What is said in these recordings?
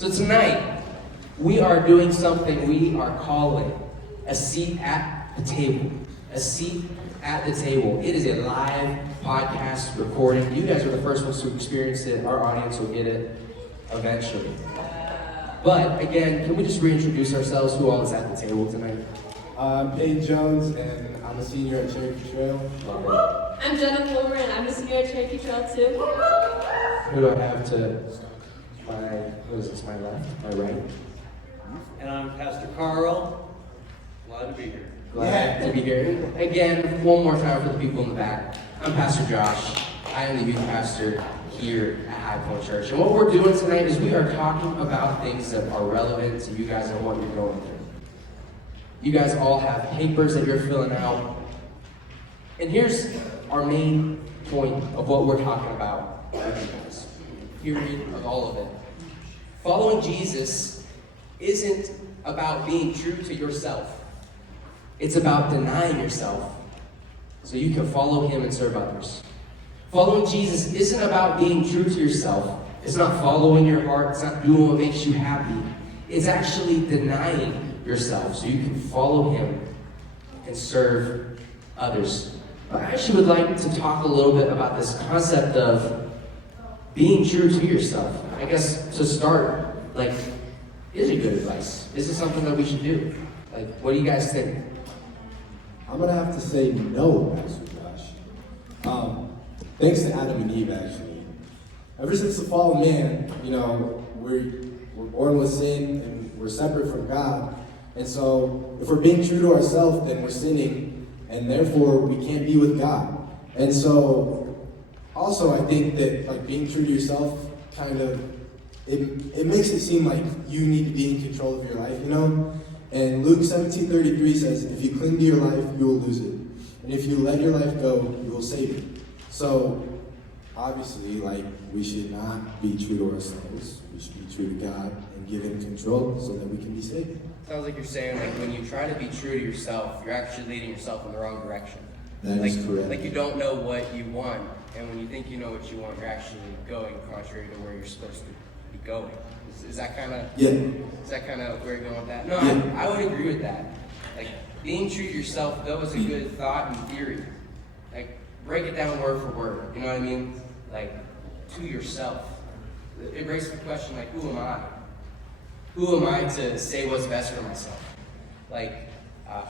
So tonight, we are doing something we are calling a seat at the table. A seat at the table. It is a live podcast recording. You guys are the first ones to experience it. Our audience will get it eventually. But again, can we just reintroduce ourselves? Who all is at the table tonight? I'm Peyton Jones, and I'm a senior at Cherokee Trail. I'm Jenna Fulmer, and I'm a senior at Cherokee Trail too. Who do I have to my left, my right? And I'm Pastor Carl. Glad to be here. Glad to be here. Again, one more time for the people in the back. I'm Pastor Josh. I am the youth pastor here at Highpoint Church. And what we're doing tonight is we are talking about things that are relevant to you guys and what you're going through. You guys all have papers that you're filling out. And here's our main point of what we're talking about with you guys. Period of all of it. Following Jesus isn't about being true to yourself. It's about denying yourself so you can follow him and serve others. Following Jesus isn't about being true to yourself. It's not following your heart. It's not doing what makes you happy. It's actually denying yourself so you can follow him and serve others. But I actually would like to talk a little bit about this concept of being true to yourself. I guess to start, is it good advice? Is it something that we should do? What do you guys think? I'm going to have to say no, Pastor Josh. Thanks to Adam and Eve, actually. Ever since the fall of man, we're born with sin and we're separate from God. And so if we're being true to ourselves, then we're sinning, and therefore we can't be with God. And so also I think that being true to yourself it makes it seem like you need to be in control of your life, And Luke 17:33 says, if you cling to your life, you will lose it. And if you let your life go, you will save it. So obviously, we should not be true to ourselves. We should be true to God and give him control so that we can be saved. Sounds like you're saying when you try to be true to yourself, you're actually leading yourself in the wrong direction. That is correct. You don't know what you want, and when you think you know what you want, you're actually going contrary to where you're supposed to be going. Is that kind of Is that kind of where you're going with that? No, yeah. I would agree with that. Being true to yourself, though, is a good thought in theory. Break it down word for word. You know what I mean? To yourself. It raises the question, who am I? Who am I to say what's best for myself? I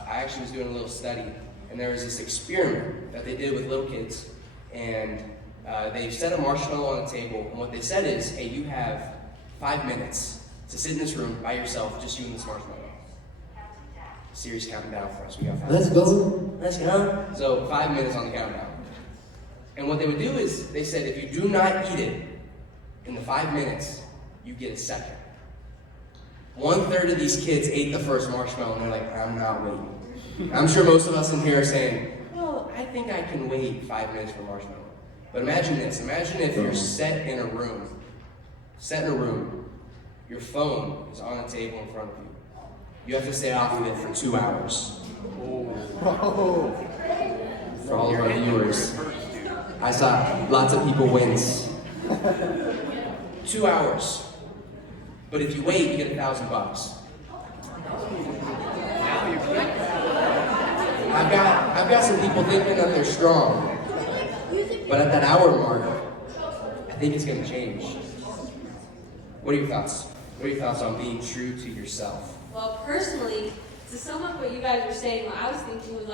actually was doing a little study, and there was this experiment that they did with little kids, and they set a marshmallow on the table, and what they said is, hey, you have 5 minutes to sit in this room by yourself, just you and this marshmallow. Siri's counting down for us. We got 5 minutes. Let's go. So 5 minutes on the countdown. And what they would do is, they said, if you do not eat it in the 5 minutes, you get a second. 1/3 of these kids ate the first marshmallow, and they're like, I'm not waiting. I'm sure most of us in here are saying, well, I think I can wait 5 minutes for marshmallow. But imagine this. Imagine if you're set in a room, your phone is on a table in front of you. You have to stay off of it for 2 hours. For all of our viewers, I saw lots of people wince. 2 hours. But if you wait, you get $1,000. I've got some people thinking that they're strong, but at that hour mark, I think it's going to change. What are your thoughts? What are your thoughts on being true to yourself? Well, personally, to sum up what you guys were saying, what I was thinking was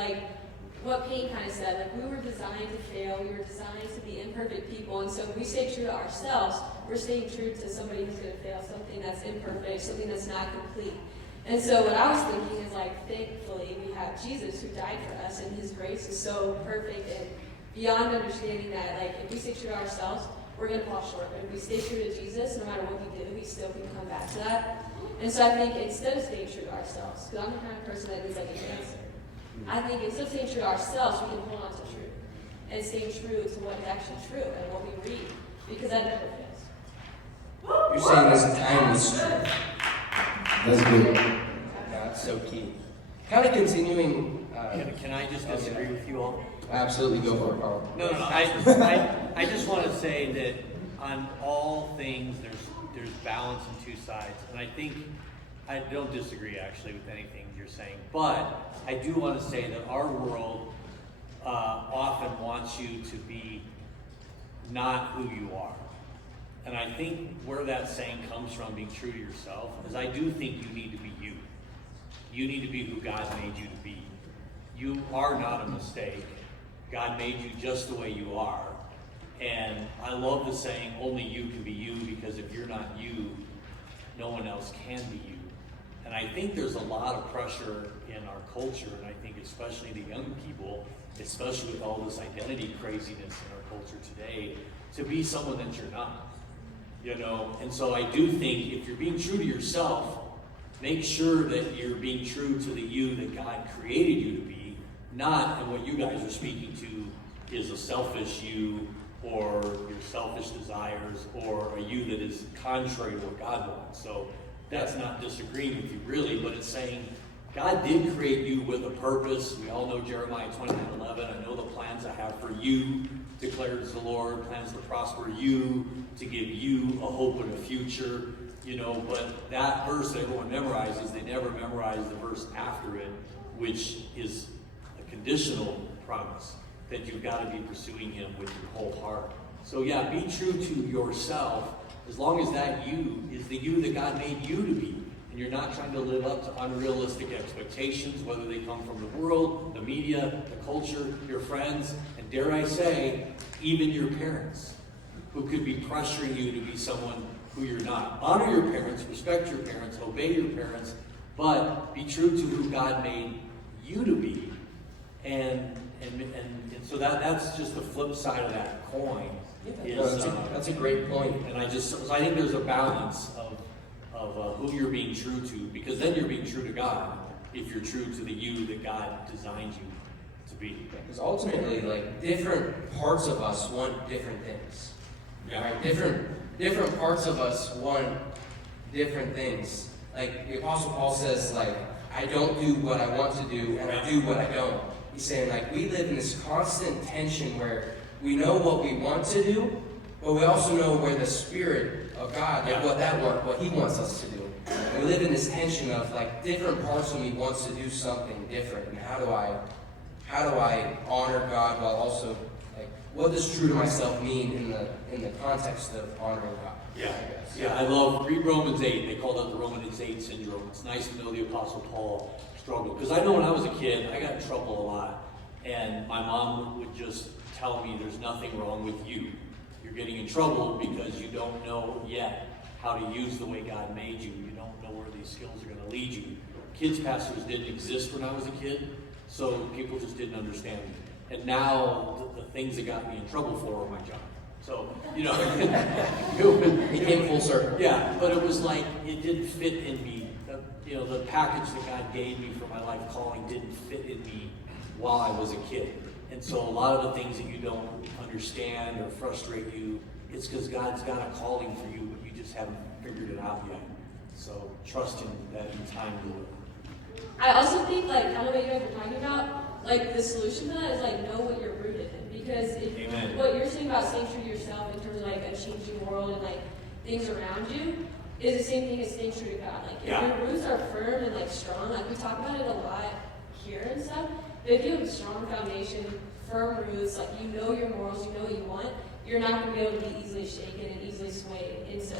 what Peyton kind of said. We were designed to fail. We were designed to be imperfect people. And so if we stay true to ourselves, we're staying true to somebody who's going to fail, something that's imperfect, something that's not complete. And so what I was thinking is thankfully we have Jesus who died for us, and his grace is so perfect and beyond understanding that if we stay true to ourselves, we're going to fall short. But if we stay true to Jesus, no matter what we do, we still can come back to that. And so I think instead of staying true to ourselves, because I'm the kind of person that needs an answer, I think instead of staying true to ourselves, we can hold on to truth and staying true to what is actually true and what we read, because that never fails. You're saying this timeless truth. That's good. That's so key. Kind of continuing. Can I just disagree with you all? Absolutely, go for it, Carl. No. I just want to say that on all things, there's there's balance on two sides. And I think, I don't disagree actually with anything you're saying, but I do want to say that our world often wants you to be not who you are. And I think where that saying comes from, being true to yourself, is I do think you need to be you. You need to be who God made you to be. You are not a mistake. God made you just the way you are. And I love the saying, only you can be you, because if you're not you, no one else can be you. And I think there's a lot of pressure in our culture, and I think especially the young people, especially with all this identity craziness in our culture today, to be someone that you're not. You know, and so I do think if you're being true to yourself, make sure that you're being true to the you that God created you to be, not, and what you guys are speaking to is a selfish you, or your selfish desires, or a you that is contrary to what God wants. So that's not disagreeing with you really, but it's saying God did create you with a purpose. We all know Jeremiah 29:11. I know the plans I have for you, declares the Lord, plans to prosper you, to give you a hope and a future. You know, but that verse that everyone memorizes, they never memorize the verse after it, which is a conditional promise that you've got to be pursuing him with your whole heart. So yeah, be true to yourself, as long as that you is the you that God made you to be. And you're not trying to live up to unrealistic expectations, whether they come from the world, the media, the culture, your friends, and dare I say, even your parents, who could be pressuring you to be someone who you're not. Honor your parents, respect your parents, obey your parents, but be true to who God made you to be. And so that's just the flip side of that coin. That's a great point. And I think there's a balance of who you're being true to, because then you're being true to God if you're true to the you that God designed you to be. Because ultimately, like, different parts of us want different things. Yeah. Right? Different parts of us want different things. Like the Apostle Paul says, like, I don't do what I want to do, and I do what I don't. He's saying, like, we live in this constant tension where we know what we want to do, but we also know where the Spirit of God, like, what He wants us to do. And we live in this tension of, like, different parts of me wants to do something different, and how do I honor God while also, like, what does true to myself mean in the context of honoring God? Yeah, read Romans 8. They call that the Romans 8 syndrome. It's nice to know the Apostle Paul struggled. Because I know when I was a kid, I got in trouble a lot. And my mom would just tell me there's nothing wrong with you. You're getting in trouble because you don't know yet how to use the way God made you. You don't know where these skills are going to lead you. Kids pastors didn't exist when I was a kid, so people just didn't understand me. And now the things that got me in trouble for were my job. So, you know, It came full circle. Yeah, but it was like, it didn't fit in me. The package that God gave me for my life calling didn't fit in me while I was a kid. And so a lot of the things that you don't understand or frustrate you, it's because God's got a calling for you, but you just haven't figured it out yet. So trust Him that in time you will. I also think, like, kind of what you guys were talking about, like, the solution to that is, like, know what you're rooted in. Because what you're saying about staying true to yourself in terms of, like, a changing world and, like, things around you is the same thing as staying true to God. Like, if your roots are firm and, like, strong, like, we talk about it a lot here and stuff, but if you have a strong foundation, firm roots, like, you know your morals, you know what you want, you're not going to be able to be easily shaken and easily swayed into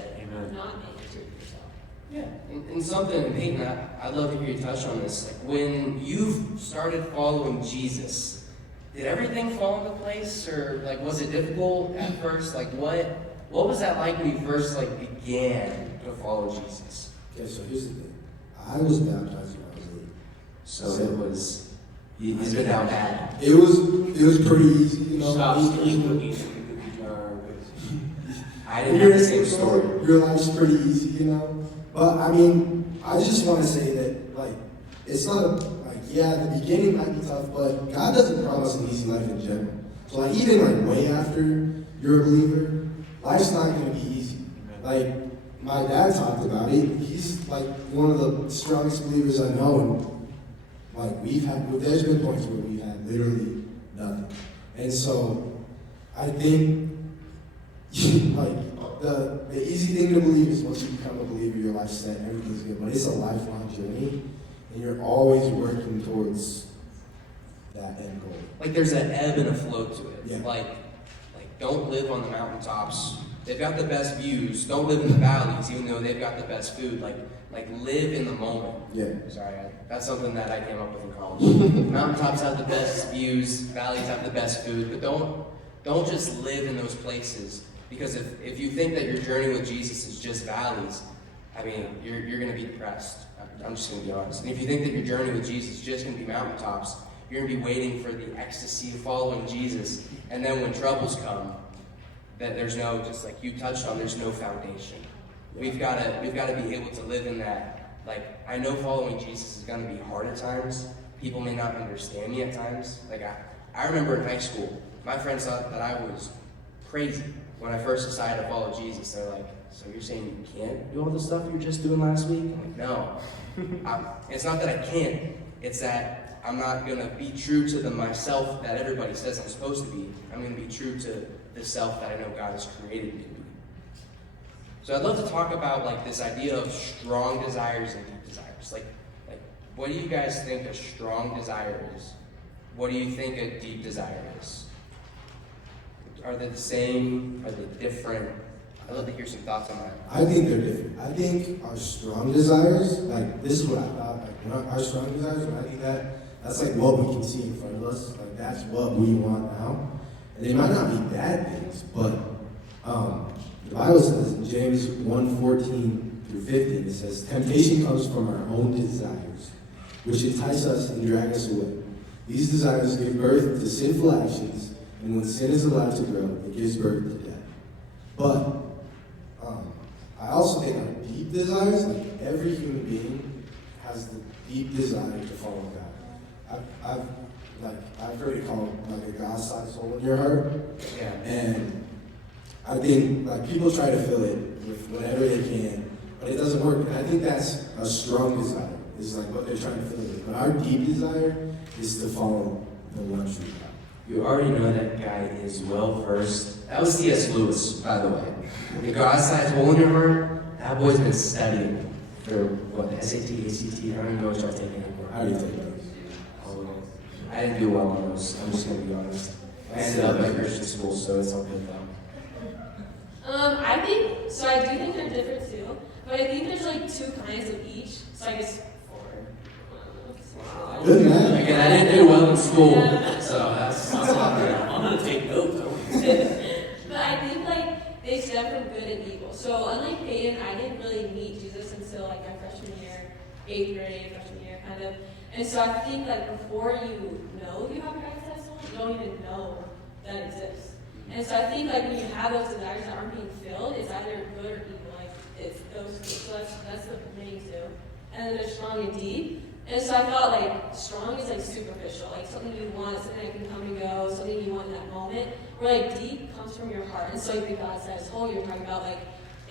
not being true to yourself. Yeah, and something, Peyton, I'd love to hear you touch on this. Like, when you started following Jesus, did everything fall into place, or like was it difficult at first? Like, what was that like when you first began to follow Jesus? Okay, so here's the thing. I was baptized when I was 8. So it was. He's been down bad. It was pretty easy, you know. Stop stealing cookies from the cookie jar. I didn't have the same story. Your life's pretty easy, you know. But I mean, I just want to say that, like, it's not the beginning might be tough, but God doesn't promise an easy life in general. So like, even way after you're a believer, life's not going to be easy. Like, my dad talked about it. He's like one of the strongest believers I know, and like there's been points where we've had literally nothing. And so I think like the easy thing to believe is once you become a believer, your life's set, everything's good. But it's a lifelong journey, and you're always working towards that end goal. Like there's an ebb and a flow to it. Yeah. Like don't live on the mountaintops. They've got the best views. Don't live in the valleys, even though they've got the best food. Like live in the moment. Yeah. Sorry, that's something that I came up with in college. Mountaintops have the best views. Valleys have the best food. But don't just live in those places. Because if you think that your journey with Jesus is just valleys, I mean, you're going to be depressed. I'm just going to be honest. And if you think that your journey with Jesus is just going to be mountaintops, you're going to be waiting for the ecstasy of following Jesus. And then when troubles come, that there's no, just like you touched on, there's no foundation. We've got to be able to live in that. Like, I know following Jesus is going to be hard at times. People may not understand me at times. Like, I remember in high school, my friends thought that I was crazy when I first decided to follow Jesus. They're like, so you're saying you can't do all the stuff you were just doing last week? I'm like, no. It's not that I can't. It's that I'm not going to be true to the myself that everybody says I'm supposed to be. I'm going to be true to the self that I know God has created me to be. So I'd love to talk about like this idea of strong desires and deep desires. Like what do you guys think a strong desire is? What do you think a deep desire is? Are they the same? Are they different? I'd love to hear some thoughts on that. I think they're different. I think our strong desires, like this is what I thought, like when our strong desires, when I think that's like what we can see in front of us. Like that's what we want now. And they might not be bad things, but the Bible says in James 1:14-15, it says, temptation comes from our own desires, which entice us and drag us away. These desires give birth to sinful actions, and when sin is allowed to grow, it gives birth to death. But I also think our deep desires, like every human being has the deep desire to follow God. I've heard it called like a God-sized hole in your heart. Yeah. And I think like people try to fill it with whatever they can, but it doesn't work. And I think that's a strong desire. It's like what they're trying to fill it with. But our deep desire is to follow the one true God. You already know that guy is well versed. That was C.S. Lewis, by the way. The God-sized hole in your heart, that boy's been studying for what, SAT, ACT, I don't even know what y'all taking it for. How do you take those? I didn't do well on those, I'm just going to be honest. I ended up at Christian school, so it's all good though. I think, so I do think they're different too, but I think there's like two kinds of each, so I guess four. Good man. Again, I didn't do well in school, Yeah. so that's a lot better. I'm going to take notes. But I think like they stem from good and evil. So unlike Peyton, I didn't really meet Jesus until like my freshman year, 8th grade, freshman year kind of. And so I think like before you know you have a God-sized soul, you don't even know that it exists. And so I think like when you have those desires that aren't being filled, it's either good or evil. Like it's those two. So that's the main two. And then there's strong and deep. And so I thought like strong is like superficial, like something you want, something that can come and go, something you want in that moment. Where like deep comes from your heart. And so like the God-sized hole you're talking about, like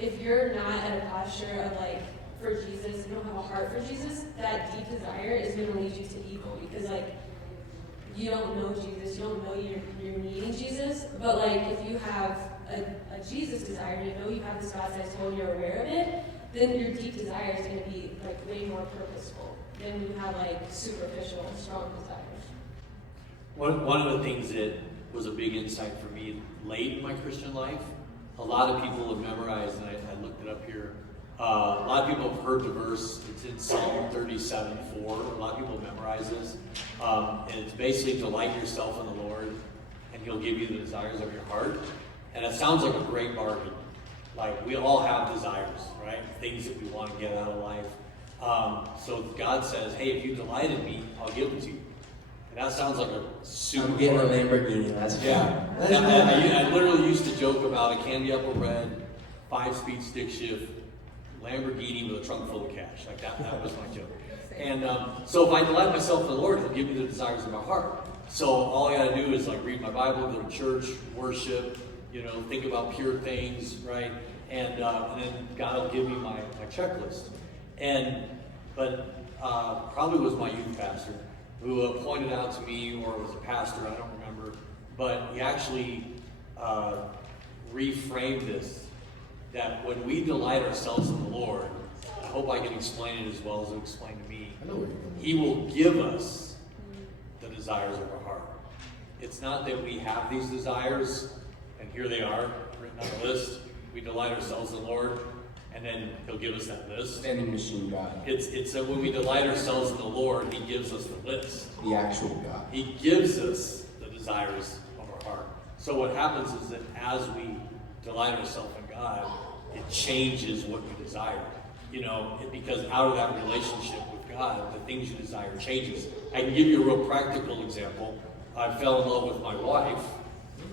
if you're not at a posture of like for Jesus, you don't have a heart for Jesus, that deep desire is going to lead you to evil because like you don't know Jesus, you don't know you're needing Jesus, but like if you have a Jesus desire, you know you have this God-sized hole, you're aware of it, then your deep desire is going to be like way more purposeful than you have like superficial, strong desires. One of the things that was a big insight for me late in my Christian life, a lot of people have memorized, and I looked it up here, a lot of people have heard the verse. It's in Psalm 37:4. A lot of people memorize this. And it's basically delight yourself in the Lord, and He'll give you the desires of your heart. And it sounds like a great bargain. Like we all have desires, right? Things that we want to get out of life. So God says, hey, if you delight in me, I'll give it to you. And that sounds like a super I'm getting a bargain. Lamborghini, that's Yeah. I literally used to joke about a candy apple red, 5-speed stick shift, Lamborghini with a trunk full of cash. Like that was my joke. And so if I delight myself in the Lord, He'll give me the desires of my heart. So all I got to do is like read my Bible, go to church, worship, think about pure things, right? And then God will give me my checklist. But probably was my youth pastor who pointed out to me, or was a pastor, I don't remember, but he actually reframed this that when we delight ourselves in the Lord, I hope I can explain it as well as it explained to me. I know where you're going. He will give us the desires of our heart. It's not that we have these desires, and here they are, written on a list. We delight ourselves in the Lord, and then He'll give us that list. Vending machine God. It's that when we delight ourselves in the Lord, He gives us the list. The actual God. He gives us the desires of our heart. So what happens is that as we delight ourselves in God, it changes what we desire. Because out of that relationship with God, the things you desire changes. I can give you a real practical example. I fell in love with my wife.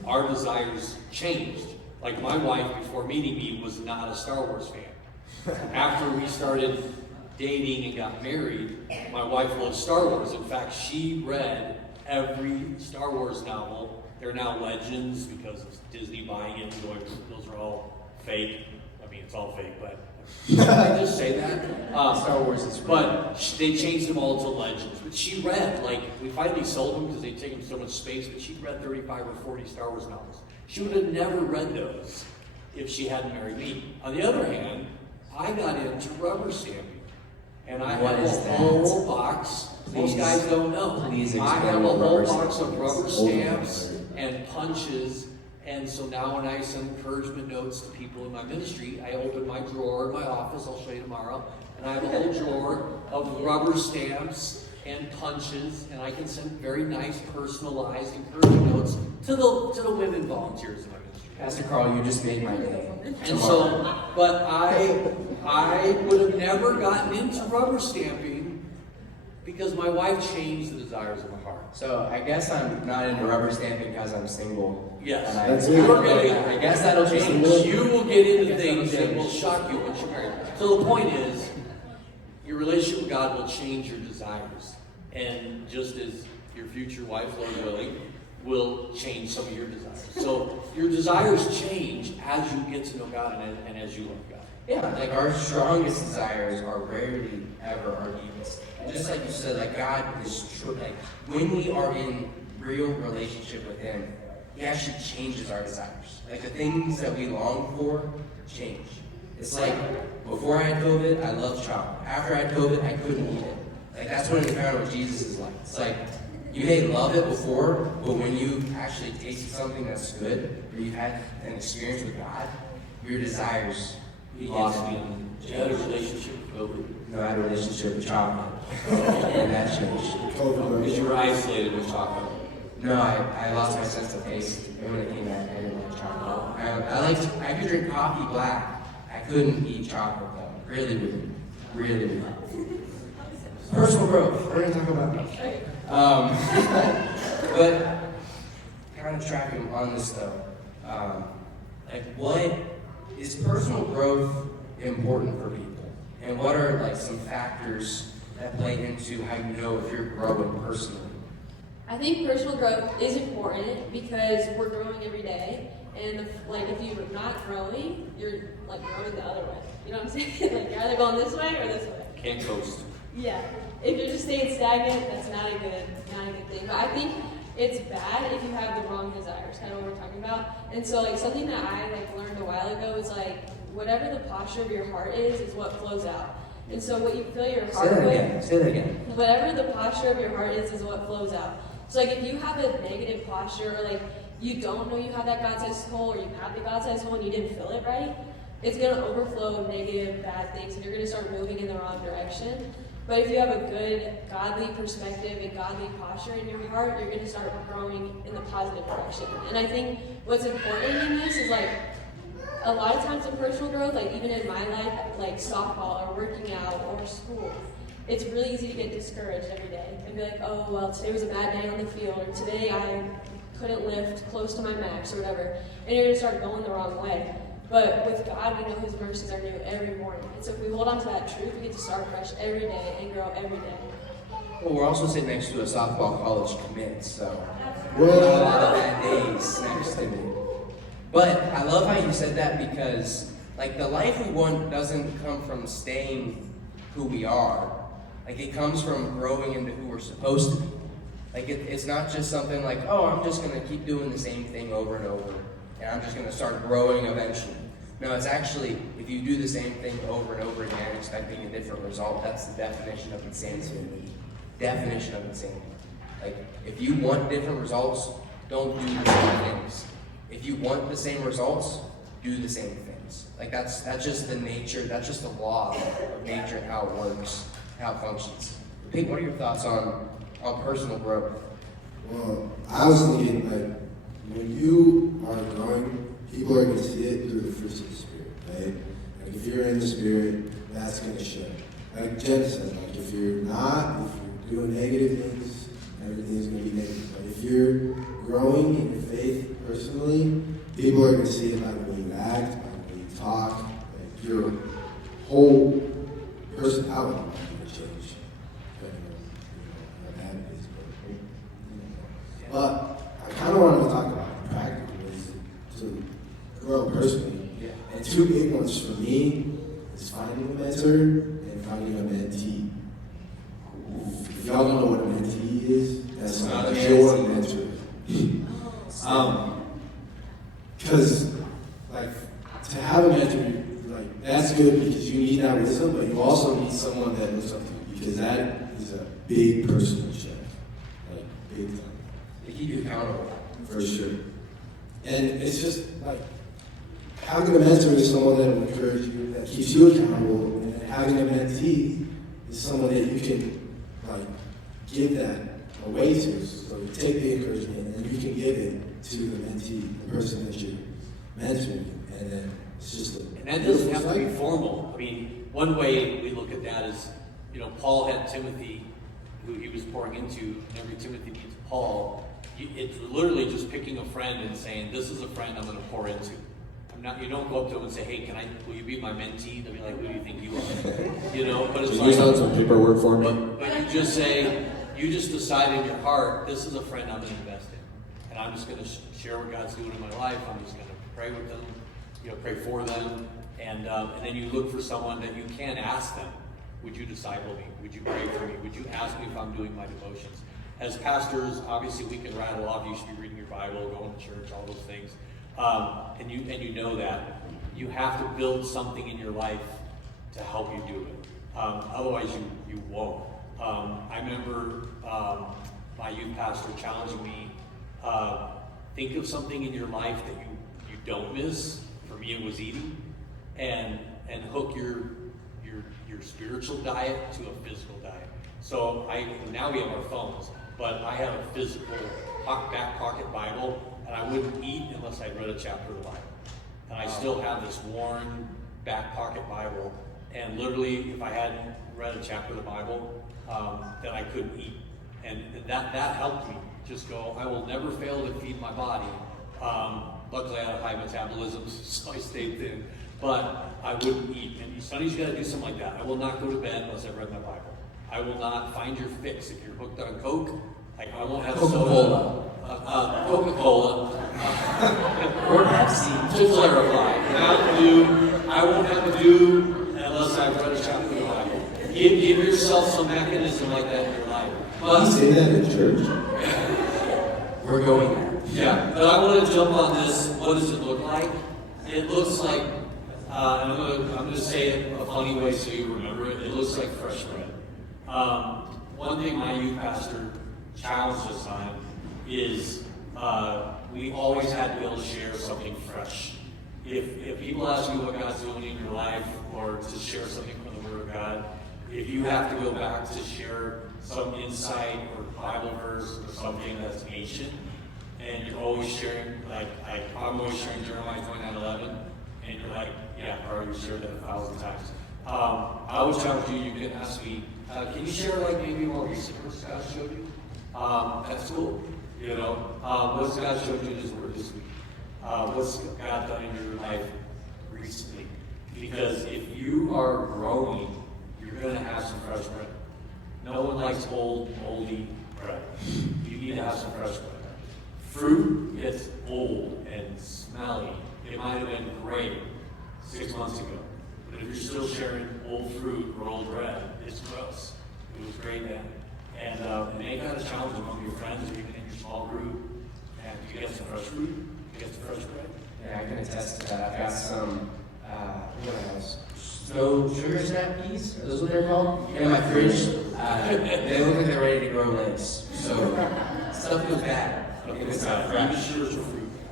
Our desires changed. Like my wife, before meeting me, was not a Star Wars fan. After we started dating and got married, my wife loved Star Wars. In fact, she read every Star Wars novel. They're now legends because of Disney buying it and going, those are all fake. I mean, it's all fake, but I just say that. Star Wars is real. But they changed them all to legends. But she read, we finally sold them because they take them so much space, but she read 35 or 40 Star Wars novels. She would have never read those if she hadn't married me. On the other hand, I got into rubber stamping. And I have a whole box. Most guys don't know. I have a whole box of rubber stamps and punches. And so now when I send encouragement notes to people in my ministry, I open my drawer in my office, I'll show you tomorrow, and I have a whole drawer of rubber stamps and punches, and I can send very nice, personalized encouragement notes to the women volunteers in my ministry. Pastor Carl, you just made my day. And so, but I would have never gotten into rubber stamping because my wife changed the desires of my heart. So I guess I'm not into rubber stamping because I'm single. Yes. I guess that'll change. You will get into things that will shock you once you're married. So the point is, your relationship with God will change your desires. And just as your future wife, Lord willing, will change some of your desires. So your desires change as you get to know God and as you love God. Yeah, like our strongest desires are rarely ever our deepest. And just like you said, God is true. When we are in real relationship with Him, He actually changes our desires. The things that we long for change. It's like, before I had COVID, I loved chocolate. After I had COVID, I couldn't eat it. That's what an encounter with Jesus is like. It's like, you may love it before, but when you actually tasted something that's good, or you've had an experience with God, your desires Lost me. Did you have a relationship with COVID? No, I had a relationship with chocolate. And that changed. Because you were isolated with chocolate. No, I lost my sense of taste. And when it came back, I didn't like chocolate. I could drink coffee black. I couldn't eat chocolate though. Really weird. Really weird. Personal growth. We're going to talk about that. But kind of tracking on this though. What is personal growth important for people? And what are some factors that play into how you know if you're growing personally? I think personal growth is important because we're growing every day. And if you're not growing, you're growing the other way. You know what I'm saying? You're either going this way or this way. Can't coast. Yeah. If you're just staying stagnant, that's not a good thing. But I think it's bad if you have the wrong desires, kind of what we're talking about. And so something that I learned a while ago is whatever the posture of your heart is what flows out. And so what you fill your heart with. Say that again. Whatever the posture of your heart is what flows out. So if you have a negative posture, or you don't know you have that God-sized hole, or you have the God-sized hole and you didn't fill it right, it's going to overflow negative, bad things, and you're going to start moving in the wrong direction. But if you have a good, godly perspective and godly posture in your heart, you're going to start growing in the positive direction. And I think what's important in this is a lot of times in personal growth, even in my life, softball or working out or school, it's really easy to get discouraged every day and be oh, well, today was a bad day on the field, or today I couldn't lift close to my max or whatever. And you're going to start going the wrong way. But with God, we know His mercies are new every morning. And so if we hold on to that truth, we get to start fresh every day and grow every day. Well, we're also sitting next to a softball college commit, so we got a lot of bad days next to me. But I love how you said that because, the life we want doesn't come from staying who we are. It comes from growing into who we're supposed to be. It's not just something oh, I'm just going to keep doing the same thing over and over, and I'm just going to start growing eventually. No, it's actually, if you do the same thing over and over again, expecting a different result, that's the definition of insanity. Definition of insanity. Like, if you want different results, don't do the same things. If you want the same results, do the same things. Like, that's just the nature, that's just the law of nature and how it works, how it functions. Pete, what are your thoughts on personal growth? Well, I was thinking, like, when you are growing, people are going to see it through the fruits of the Spirit, right? Like, if you're in the Spirit, that's going to show. Like Jen said, like, if you're doing negative things, everything's going to be negative. But if you're growing in your faith personally, people are going to see it by the way you act, by the way you talk, like your whole personality is going to change. But I kind of wanted to talk about the practical ways to grow personally. Yeah. And two big ones for me is finding a mentor and finding a mentee. If y'all don't know what a mentee is, that's not like a your mentee. mentor. Because like to have a mentor, like that's good because you need that wisdom, but you also need someone that looks up to you because that is a big personal check, like big time. They keep you accountable. For sure. And it's just like having a mentor is someone that will encourage you, that keeps you accountable, and then having a mentee is someone that you can like give that away to. So you take the encouragement and you can give it to the mentee, the person that you're mentoring, and then it's just And that doesn't have to be formal. I mean, one way we look at that is, you know, Paul had Timothy, who he was pouring into, whenever Timothy meets Paul, it's literally just picking a friend and saying, this is a friend I'm going to pour into. You don't go up to them and say, hey, will you be my mentee? They'll be like, who do you think you are? You know, but it's Can you sign some paperwork for me? But you just say, you just decide in your heart, this is a friend I'm going to invest in. And I'm just going to share what God's doing in my life. I'm just going to pray with them, you know, pray for them. And then you look for someone that you can ask them, would you disciple me? Would you pray for me? Would you ask me if I'm doing my devotions? As pastors, obviously we can rattle off, you should be reading your Bible, going to church, all those things. And you know that. You have to build something in your life to help you do it. Otherwise you won't. I remember my youth pastor challenging me, think of something in your life that you don't miss. For me it was eating. And hook your spiritual diet to a physical diet. So now we have our phones, but I have a physical back pocket Bible, and I wouldn't eat unless I read a chapter of the Bible. And I still have this worn back pocket Bible, and literally, if I hadn't read a chapter of the Bible, then I couldn't eat. And that helped me just go, I will never fail to feed my body. Luckily, I had high metabolism, so I stayed thin. But I wouldn't eat. And Sonny's got to do something like that. I will not go to bed unless I've read my Bible. I will not find your fix. If you're hooked on Coke, I won't have Coca-Cola. Coca-Cola. Or Pepsi. To clarify, I won't have a do unless I've read a chapter of the Bible. Give yourself some mechanism like that in your life. But you say that in church? We're going there. Yeah, but I want to jump on this. What does it look like? It looks like, and I'm going to say it a funny way so you remember it. It looks like fresh bread. One thing my youth pastor challenged us on is we always had to be able to share something fresh. If people ask you what God's doing in your life or to share something from the Word of God, if you have to go back to share some insight or Bible verse or something that's ancient, and you're always sharing, like I'm always sharing Jeremiah 29:11, and you're like, yeah, I already shared that 1,000 times. I always challenge you, you can ask me, can you share like maybe more recent verse God showed you? That's cool. You know, what's God showed you in His Word this week? What's God done in your life recently? Because if you are growing, you're going to have some fresh bread. No one likes old, moldy bread. You need to have some fresh bread. Fruit gets old and smelly. It might have been great 6 months ago. But if you're still sharing old fruit or old bread, it's gross. It was great then. And make that a challenge among your friends or even in your small group. And you get some fresh fruit, you get some fresh bread. Yeah, I can attest to that. I've got some what else? Snow sugar snap peas? Are those what they're called? In my fridge. They look like they're ready to grow legs. So stuff goes bad if it's not fresh.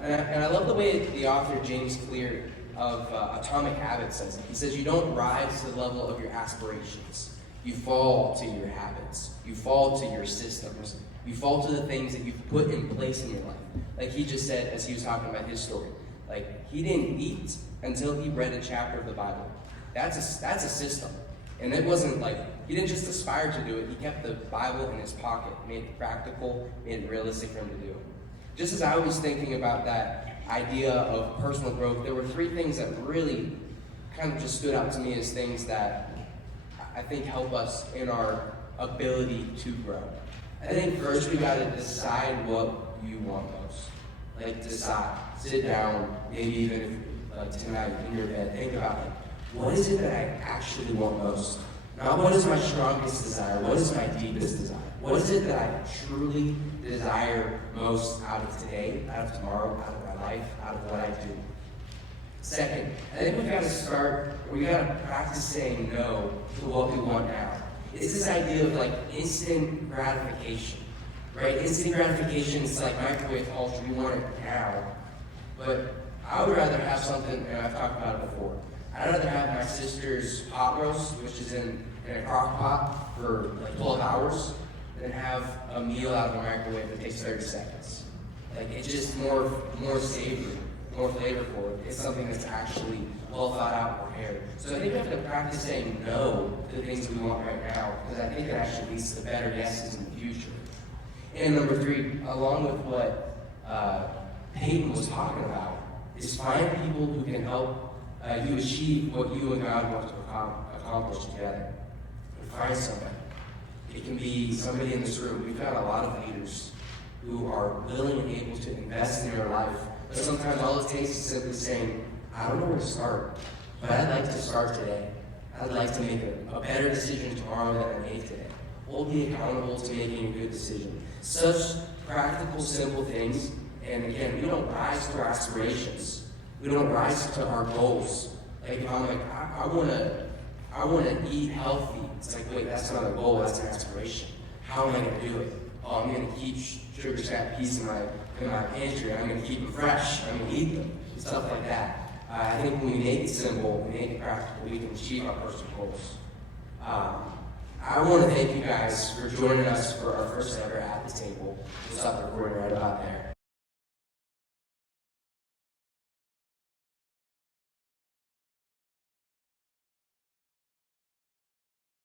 And I love the way the author James Clear of Atomic Habits says it. He says you don't rise to the level of your aspirations. You fall to your habits. You fall to your systems. You fall to the things that you've put in place in your life. Like he just said as he was talking about his story. Like he didn't eat until he read a chapter of the Bible. That's a system. And it wasn't like, he didn't just aspire to do it. He kept the Bible in his pocket, made it practical, made it realistic for him to do. Just as I was thinking about that idea of personal growth, there were three things that really kind of just stood out to me as things that I think help us in our ability to grow. I think first we got to decide what you want most. Like decide, sit down, maybe even if tonight in your bed, think about it. What is it that I actually want most? Not what is my strongest desire, what is my deepest desire? What is it that I truly desire most out of today, out of tomorrow, out of my life, out of what I do? Second, I think we got to practice saying no to what we want now. It's this idea of like instant gratification, right? Instant gratification is like microwave culture, we want it now. But I would rather have something, and I've talked about it before, I'd rather have my sister's pot roast, which is in a crock pot for like 12 hours, than have a meal out of a microwave that takes 30 seconds. Like it's just more savory, more flavorful. It's something that's actually well thought out and prepared. So I think we have to practice saying no to the things we want right now, because I think it actually leads to better yeses in the future. And number three, along with what Peyton was talking about, is find people who can help you achieve what you and God want to accomplish together. And find somebody. It can be somebody in this room. We've got a lot of leaders who are willing and able to invest in your life. But sometimes all it takes is simply saying, I don't know where to start, but I'd like to start today. I'd like to make a better decision tomorrow than I made today. Hold me accountable to making a good decision. Such practical, simple things. And again, we don't rise to our aspirations. We don't rise to our goals. Like if I'm like, I want to eat healthy. It's like, wait, that's not a goal, that's an aspiration. How am I going to do it? Oh, I'm going to keep sugar snap peas in my pantry. I'm going to keep them fresh. I'm going to eat them. Stuff like that. I think when we make it simple, we make it practical, we can achieve our personal goals. I want to thank you guys for joining us for our first ever at the table. We'll stop the recording right about there.